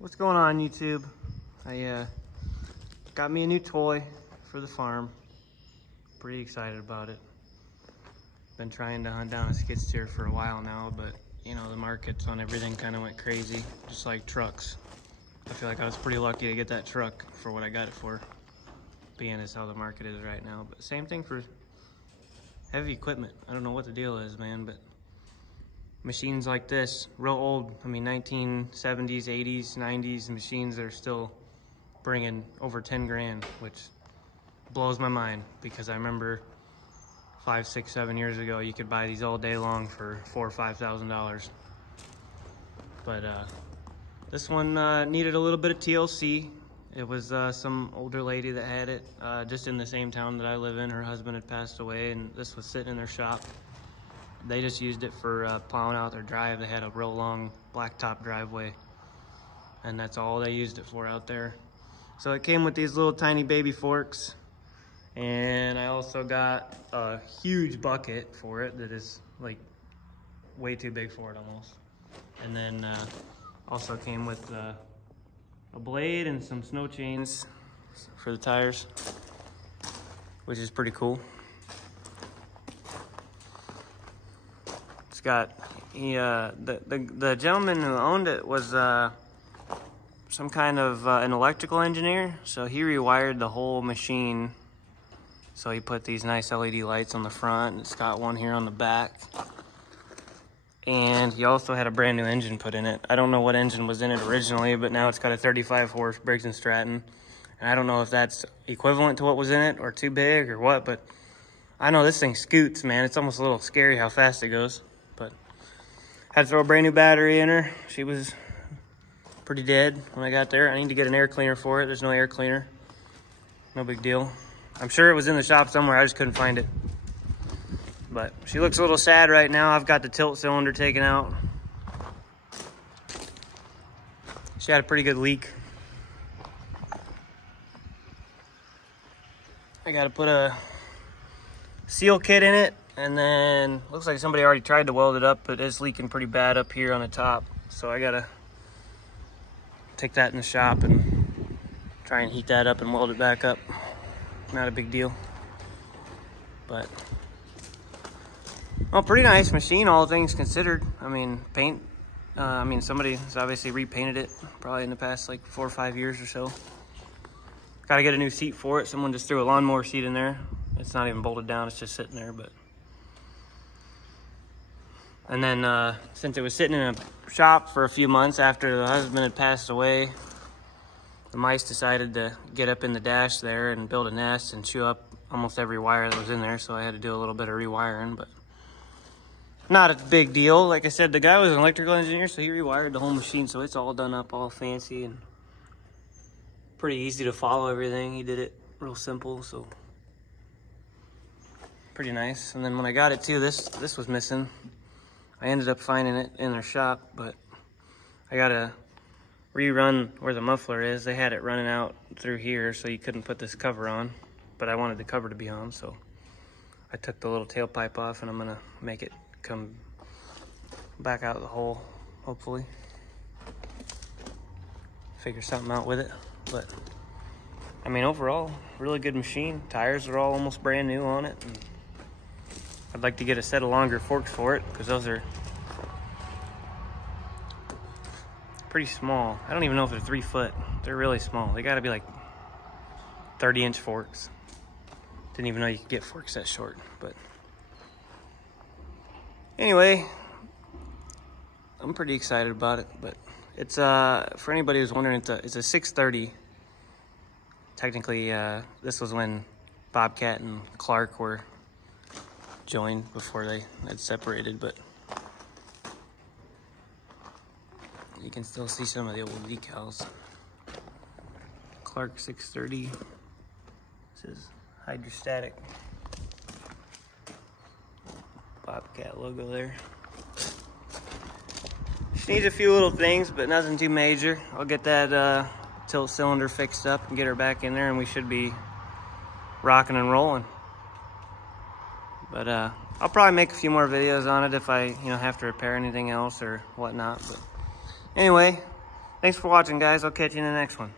What's going on, YouTube? I got me a new toy for the farm. Pretty excited about it. Been trying to hunt down a skid steer for a while now, but you know, the markets on everything kind of went crazy, just like trucks. I feel like I was pretty lucky to get that truck for what I got it for, being as how the market is right now. But same thing for heavy equipment. I don't know what the deal is, man, but machines like this, real old, I mean 1970s, 80s, 90s machines that are still bringing over 10 grand, which blows my mind, because I remember 5, 6, 7 years ago you could buy these all day long for $4,000 or $5,000. But this one needed a little bit of TLC. It was some older lady that had it, just in the same town that I live in. Her husband had passed away, and this was sitting in their shop. They just used it for plowing out their drive. They had a real long blacktop driveway, and that's all they used it for out there. So it came with these little tiny baby forks, and I also got a huge bucket for it that is like way too big for it almost. And then also came with a blade and some snow chains for the tires, which is pretty cool. It's got, the gentleman who owned it was some kind of an electrical engineer, so he rewired the whole machine. So he put these nice LED lights on the front, and it's got one here on the back. And he also had a brand new engine put in it. I don't know what engine was in it originally, but now it's got a 35 horse Briggs & Stratton. And I don't know if that's equivalent to what was in it or too big or what, but I know this thing scoots, man. It's almost a little scary how fast it goes. But had to throw a brand new battery in her. She was pretty dead when I got there. I need to get an air cleaner for it. There's no air cleaner. No big deal. I'm sure it was in the shop somewhere. I just couldn't find it. But she looks a little sad right now. I've got the tilt cylinder taken out. She had a pretty good leak. I got to put a seal kit in it, and then looks like somebody already tried to weld it up, but it's leaking pretty bad up here on the top. So I got to take that in the shop and try and heat that up and weld it back up. Not a big deal, but well, pretty nice machine, all things considered. I mean, paint, somebody's obviously repainted it probably in the past like 4 or 5 years or so. Got to get a new seat for it. Someone just threw a lawnmower seat in there. It's not even bolted down, it's just sitting there. But and then since it was sitting in a shop for a few months after the husband had passed away, the mice decided to get up in the dash there and build a nest and chew up almost every wire that was in there. So I had to do a little bit of rewiring, but not a big deal. Like I said, the guy was an electrical engineer, so he rewired the whole machine, so it's all done up, all fancy and pretty easy to follow everything. He did it real simple, so pretty nice. And then when I got it too, this was missing. I ended up finding it in their shop, but I gotta rerun where the muffler is. They had it running out through here, so you couldn't put this cover on, but I wanted the cover to be on, so I took the little tailpipe off, and I'm gonna make it come back out of the hole, hopefully. Figure something out with it. But I mean, overall, really good machine. Tires are all almost brand new on it, and I'd like to get a set of longer forks for it, because those are pretty small. I don't even know if they're 3 foot. They're really small. They gotta be like 30-inch forks. Didn't even know you could get forks that short. But anyway, I'm pretty excited about it. But it's for anybody who's wondering, it's a 630. Technically, this was when Bobcat and Clark were joined before they had separated, but you can still see some of the old decals. Clark 630. This is hydrostatic. Bobcat logo there. She needs a few little things, but nothing too major. I'll get that tilt cylinder fixed up and get her back in there, and we should be rocking and rolling. But I'll probably make a few more videos on it if I have to repair anything else or whatnot. But anyway, Thanks for watching, guys. I'll catch you in the next one.